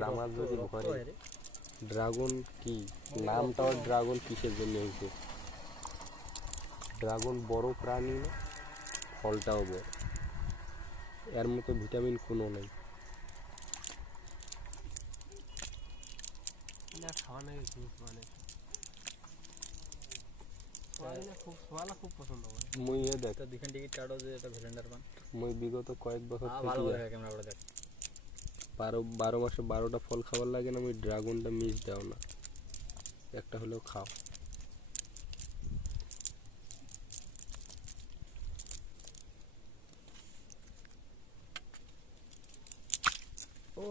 জামাল যদি ঘরে ড্রাগন কি নামটাও ড্রাগন কিসের জন্য হয়েছে? ড্রাগন বড় প্রাণী না, ফলটাও বড়, এর মতো ভিটামিন কোনো নেই। বিগত কয়েক বছর 12 মাসে 12টা ফল খাবার লাগে না, আমি ড্রাগনটা মিস দাও না, একটা হলেও খাও। ও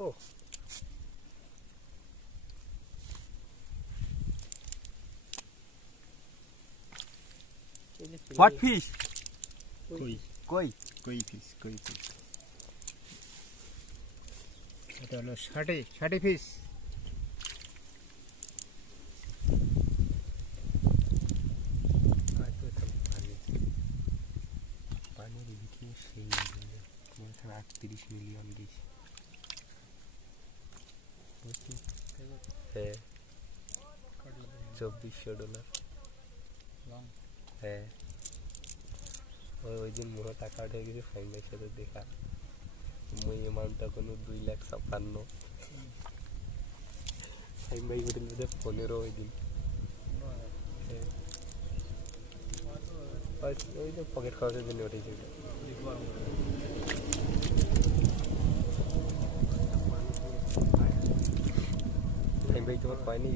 What fish? কই Koi fish. এটা হলো ষাটি ফিশ। পানির ভিতরে সেই তোমার এখানে 38 মিলিয়ন গেছে। হ্যাঁ, $2400। হ্যাঁ, ওই দিন মুখে টাকা উঠে গেছে ফাইনের সাথে দেখা, মই অ্যামাউন্টটা কোনো 2,56,000। ফাইন ভাই হোটেল মধ্যে 15 ওই দিন। ওই যে পকেট খরচের জন্য উঠেছে। ফাইন ভাই তোমার পায়নি?